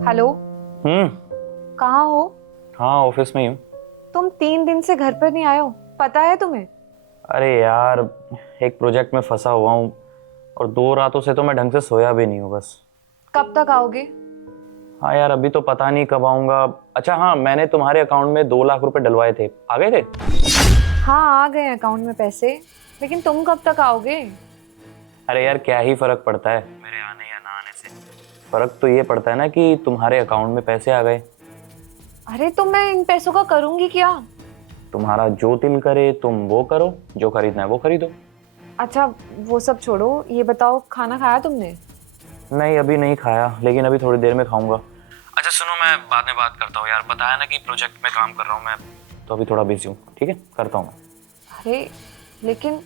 Hello. हम्म। कहाँ हो? हाँ, ऑफिस में ही हूँ। तुम 3 दिन से घर पर नहीं आए हो, पता है तुम्हें? अरे यार, एक प्रोजेक्ट में फंसा हुआ हूँ और 2 रातों से तो मैं ढंग से सोया भी नहीं हूँ बस। कब तक आओगे? हाँ यार, अभी तो पता नहीं कब आऊँगा। अच्छा हाँ, मैंने तुम्हारे अकाउंट में 2 लाख रुपए डलवाए थे, आ गए थे? हाँ, आ गए अकाउंट में पैसे, लेकिन तुम कब तक आओगे? अरे यार, क्या ही फर्क पड़ता है मेरे आने या ना आने से। फर्क तो ये पड़ता है ना कि तुम्हारे अकाउंट में पैसे आ गए। अरे तो मैं इन पैसों का करूंगी क्या? तुम्हारा जो दिल करे तुम वो करो, जो खरीदना है वो खरीदो। अच्छा, वो सब छोड़ो, ये बताओ खाना खाया तुमने? नहीं, अभी नहीं खाया, लेकिन अभी थोड़ी देर में खाऊंगा। अच्छा सुनो, मैं बाद में बात करता हूँ यार। बताया ना कि प्रोजेक्ट में काम कर रहा हूँ मैं, तो अभी थोड़ा बिजी हूँ। ठीक है, करता हूँ। अरे लेकिन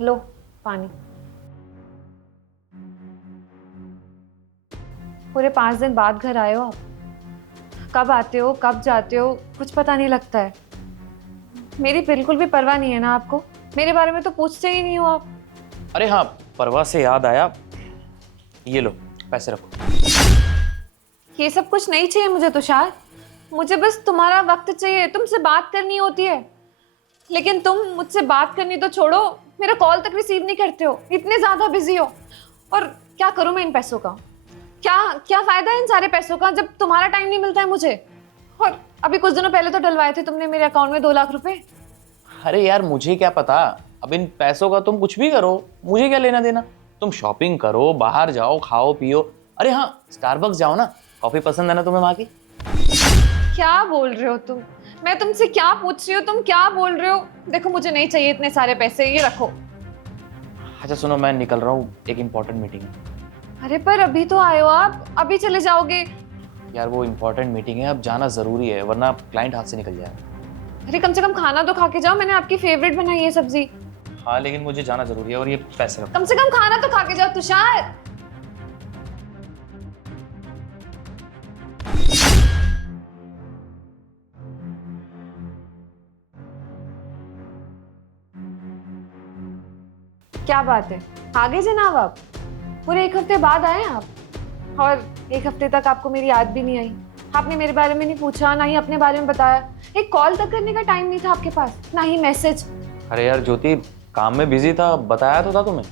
लो पानी। पूरे 5 दिन बाद घर आए हो आप। कब आते हो कब जाते हो कुछ पता नहीं लगता है। मेरी बिल्कुल भी परवाह नहीं है ना आपको? मेरे बारे में तो पूछते ही नहीं हो आप। अरे हाँ, परवाह से याद आया, ये लो पैसे रखो। ये सब कुछ नहीं चाहिए मुझे तुषार। मुझे बस तुम्हारा वक्त चाहिए, तुमसे बात करनी होती है। लेकिन तुम मुझसे बात करनी तो छोड़ो, मेरा कॉल तक रिसीव नहीं करते हो, इतने ज्यादा बिजी हो। और क्या करूं मैं इन पैसों का? क्या क्या फायदा है इन सारे पैसों का जब तुम्हारा टाइम नहीं मिलता है मुझे? और अभी कुछ दिनों पहले तो डलवाए थे तुमने मेरे अकाउंट में 2 लाख रुपए। अरे यार, मुझे क्या पता। अब इन पैसों का तुम कुछ भी करो, मुझे क्या लेना देना। तुम शॉपिंग करो, बाहर जाओ, खाओ पियो। अरे हाँ, स्टारबक्स जाओ ना, कॉफी पसंद है ना तुम्हें वहां की? क्या बोल रहे हो तुम? मैं तुमसे क्या पूछ रही हूँ, तुम क्या बोल रहे हो? देखो मुझे नहीं चाहिए इतने सारे पैसे, ये रखो। अच्छा सुनो, मैं निकल रहा हूँ, एक इंपॉर्टेंट मीटिंग है। अरे पर अभी तो आए हो आप, अभी चले जाओगे? यार वो इंपॉर्टेंट मीटिंग है, अब जाना जरूरी है, वरना क्लाइंट हाथ से निकल जाएगा। अरे कम से कम खाना तो खा के जाओ, मैंने आपकी फेवरेट बनाई है सब्जी। हाँ लेकिन मुझे जाना जरूरी है, और ये पैसे रखो। कम से कम खाना तो खा के जाओ तुषार। क्या बात है, आ गए जनाब आप? पूरे 1 हफ्ते बाद आए आप, और 1 हफ्ते तक आपको मेरी याद भी नहीं आई। आपने मेरे बारे में नहीं पूछा, ना ही अपने बारे में बताया। एक कॉल तक करने का टाइम नहीं था आपके पास, ना ही मैसेज। अरे यार ज्योति, काम में बिजी था, बताया तो था तुम्हें।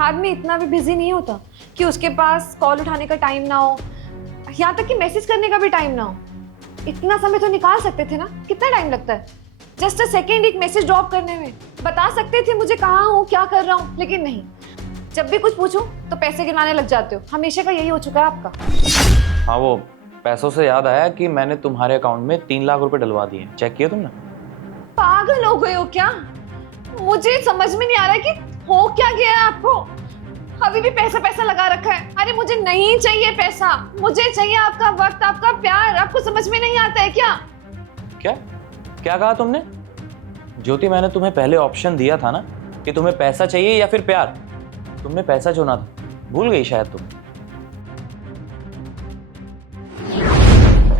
आदमी इतना भी बिजी नहीं होता कि उसके पास कॉल उठाने का टाइम ना हो, यहाँ तक कि मैसेज करने का भी टाइम ना हो। इतना समय तो निकाल सकते थे ना? कितना टाइम लगता है जस्ट अ सेकेंड एक मैसेज ड्रॉप करने में? बता सकते थे मुझे कहाँ हूँ, क्या कर रहा हूँ, लेकिन नहीं। जब भी कुछ पूछूं तो पैसे गिनाने लग जाते हो। हमेशा का यही हो चुका है आपका। हाँ, वो पैसों से याद आया कि मैंने तुम्हारे अकाउंट में 3 लाख रुपए डलवा दिए, चेक किया तुमने? पागल हो गए हो क्या? मुझे समझ में नहीं आ रहा है कि हो क्या गया है आपको। अभी भी पैसा पैसा लगा रखा है। अरे मुझे नहीं चाहिए पैसा, मुझे चाहिए आपका वक्त, आपका प्यार। आपको समझ में नहीं आता है क्या? क्या क्या कहा तुमने? ज्योति, मैंने तुम्हें पहले ऑप्शन दिया था ना कि तुम्हें पैसा चाहिए या फिर प्यार। तुमने पैसा चुना था, भूल गई शायद तुम।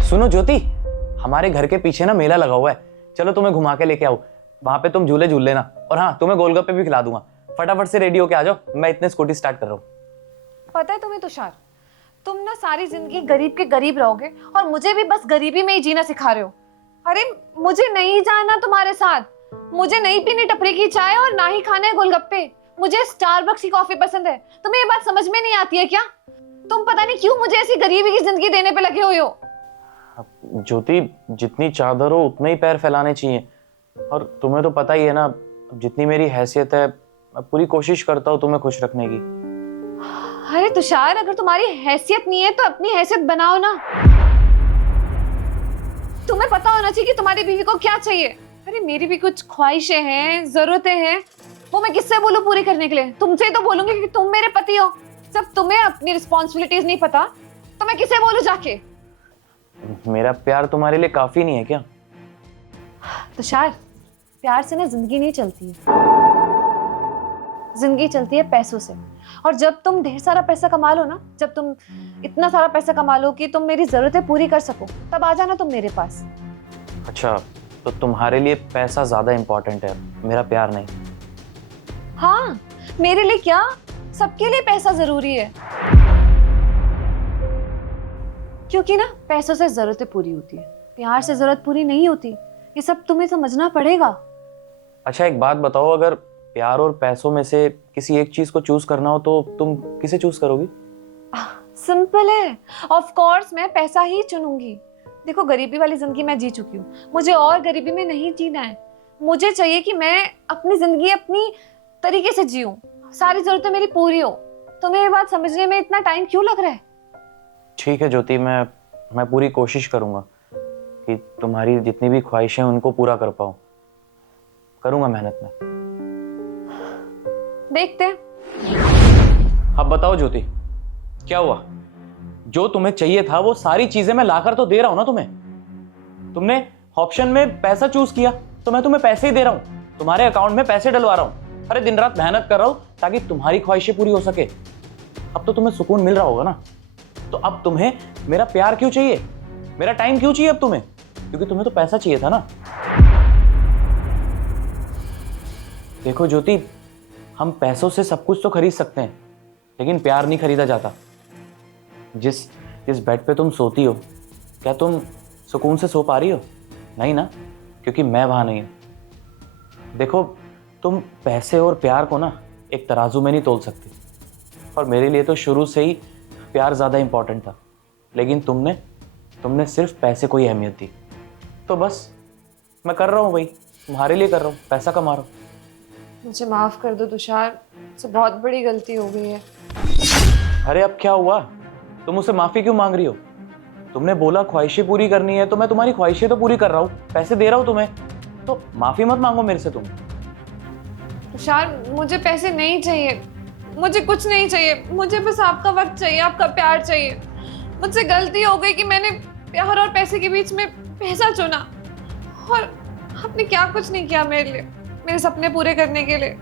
सुनो ज्योति, हमारे घर के पीछे ना मेला लगा हुआ है, चलो तुम्हें घुमा के लेके आओ। वहां पे तुम झूले झूल लेना, और हाँ, तुम्हें गोलगप्पे भी खिला दूंगा। फटाफट से रेडी होके आ जाओ, मैं इतने स्कूटी स्टार्ट कर रहा हूँ। पता है तुम्हें तुषार, तुम ना सारी जिंदगी गरीब के गरीब रहोगे और मुझे भी बस गरीबी में ही जीना सिखा रहे हो। अरे मुझे नहीं जाना तुम्हारे साथ। मुझे नहीं पीनी टपरी की चाय और ना ही खाने गोलगप्पे। मुझे स्टारबक्स की कॉफी पसंद है। तुम्हें ये बात समझ में नहीं आती है क्या? तुम पता नहीं क्यों मुझे ऐसी गरीबी की जिंदगी देने पे लगे हुए हो। ज्योति, जितनी चादर हो उतने ही पैर फैलाने चाहिए, और तुम्हें तो पता ही है ना, जितनी मेरी हैसियत है, मैं पूरी कोशिश करता हूँ तुम्हें खुश रखने की। अरे तुषार, अगर तुम्हारी हैसियत नहीं है तो अपनी हैसियत बनाओ ना। तुम्हें पता होना चाहिए कि तुम्हारी बीवी को क्या चाहिए। अरे मेरी भी कुछ ख्वाहिशें हैं, जरूरतें हैं, वो मैं किससे बोलूं पूरी करने के लिए? तुमसे ही तो बोलूंगी क्योंकि तुम मेरे पति हो। जब तुम्हें अपनी रिस्पॉन्सिबिलिटीज नहीं पता तो मैं किसे बोलूं जाके? मेरा प्यार तुम्हारे लिए काफी नहीं है क्या? तुषार, प्यार से ना जिंदगी नहीं चलती है, जिंदगी चलती है पैसों से। और जब तुम ढेर सारा पैसा कमा लो ना, जब तुम इतना सारा पैसा कमा लो कि तुम मेरी जरूरतें पूरी कर सको, तब आ जाना तुम मेरे पास। अच्छा, तो तुम्हारे लिए पैसा ज्यादा इंपॉर्टेंट है, मेरा प्यार नहीं। हाँ, मेरे लिए क्या, सबके लिए पैसा जरूरी है। क्योंकि ना पैसों से जरूरतें पूरी होती है, प्यार से जरूरत पूरी नहीं होती। ये सब तुम्हें समझना पड़ेगा। अच्छा एक बात बताओ, अगर प्यार और पैसों में से किसी एक चीज को चूज करना हो तो तुम किसे चूज करोगी? सिंपल है, ऑफ कोर्स मैं पैसा ही चुनूंगी। देखो, गरीबी वाली जिंदगी मैं जी चुकी हूँ, मुझे और गरीबी में नहीं जीना है। मुझे चाहिए कि मैं अपनी जिंदगी अपनी तरीके से जीऊं, सारी जरूरतें मेरी पूरी हो। तुम्हें ये बात समझने में इतना टाइम क्यों लग रहा है? ठीक है ज्योति, मैं पूरी कोशिश करूंगा कि तुम्हारी जितनी भी ख्वाहिशें उनको पूरा कर पाऊं। करूंगा मेहनत में। देखते हैं। अब बताओ ज्योति, क्या हुआ? जो तुम्हें चाहिए था वो सारी चीजें मैं लाकर तो दे रहा हूं ना तुम्हें। तुमने ऑप्शन में पैसा चूज किया तो मैं तुम्हें पैसे ही दे रहा हूं, तुम्हारे अकाउंट में पैसे डलवा रहा हूं। अरे दिन रात मेहनत कर रहा हूं ताकि तुम्हारी ख्वाहिशें पूरी हो सके। अब तो तुम्हें सुकून मिल रहा होगा ना। तो अब तुम्हें मेरा प्यार क्यों चाहिए, मेरा टाइम क्यों चाहिए अब तुम्हें? क्योंकि तुम्हें तो पैसा चाहिए था ना। देखो ज्योति, हम पैसों से सब कुछ तो खरीद सकते हैं, लेकिन प्यार नहीं खरीदा जाता। जिस बेड पे तुम सोती हो, क्या तुम सुकून से सो पा रही हो? नहीं ना, क्योंकि मैं वहां नहीं हूं। देखो, तुम पैसे और प्यार को ना एक तराजू में नहीं तोल सकती, और मेरे लिए तो शुरू से ही प्यार ज़्यादा इंपॉर्टेंट था। लेकिन तुमने सिर्फ पैसे को ही अहमियत दी। तो बस मैं कर रहा हूँ भाई, तुम्हारे लिए कर रहा हूँ, पैसा कमा रहा हूँ। मुझे माफ कर दो तुषार, मुझसे बहुत बड़ी गलती हो गई है। अरे अब क्या हुआ, तुम मुझसे माफी क्यों मांग रही हो? तुमने बोला ख्वाहिशें पूरी करनी है, तो मैं तुम्हारी ख्वाहिशें तो पूरी कर रहा हूँ, पैसे दे रहा हूँ तुम्हें, तो माफी मत मांगो मेरे से तुम। तुषार, मुझे पैसे नहीं चाहिए, मुझे कुछ नहीं चाहिए। मुझे बस आपका वक्त चाहिए, आपका प्यार चाहिए। मुझसे गलती हो गई कि मैंने प्यार और पैसे के बीच में पैसा चुना, और आपने क्या कुछ नहीं किया मेरे लिए, मेरे सपने पूरे करने के लिए।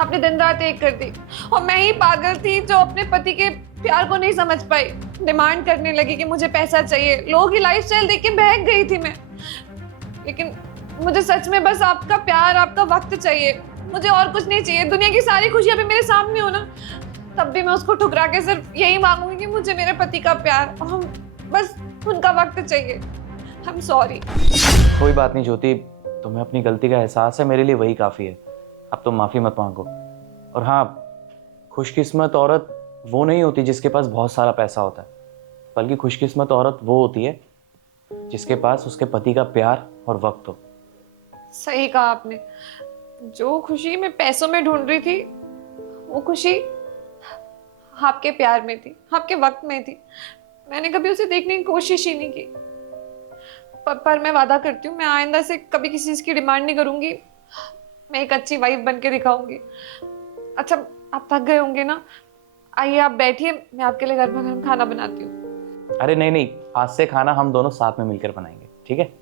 आपने दिन रात एक कर दी, और मैं ही पागल थी जो अपने पति के प्यार को नहीं समझ पाई। डिमांड करने लगी कि मुझे पैसा चाहिए। लोगों की लाइफस्टाइल देख के बहक गई थी मैं। लेकिन मुझे सच में बस आपका प्यार, आपका वक्त चाहिए। मुझे और कुछ नहीं चाहिए। दुनिया की सारी खुशियां भी मेरे सामने हो ना, तब भी मैं उसको ठुकरा के सिर्फ यही मांगूंगी कि मुझे मेरे पति का प्यार और बस उनका वक्त चाहिए। I am sorry. कोई बात नहीं ज्योति, तुम्हें अपनी गलती का एहसास है, मेरे लिए वही काफ़ी है। अब तुम माफ़ी मत मांगो। और हाँ, खुशकिस्मत औरत वो नहीं होती जिसके पास बहुत सारा पैसा होता है, बल्कि खुशकिस्मत औरत वो होती है जिसके पास उसके पति का प्यार और वक्त हो। सही कहा आपने। जो खुशी मैं पैसों में ढूंढ रही थी, वो खुशी आपके प्यार में थी, आपके वक्त में थी। मैंने कभी उसे देखने की कोशिश ही नहीं की। पर मैं वादा करती हूँ, मैं आइंदा से कभी किसी चीज की डिमांड नहीं करूंगी। मैं एक अच्छी वाइफ बन के दिखाऊंगी। अच्छा, आप थक गए होंगे ना, आइए आप बैठिए, मैं आपके लिए गर्मा गर्म खाना बनाती हूँ। अरे नहीं नहीं, आज से खाना हम दोनों साथ में मिलकर बनाएंगे, ठीक है?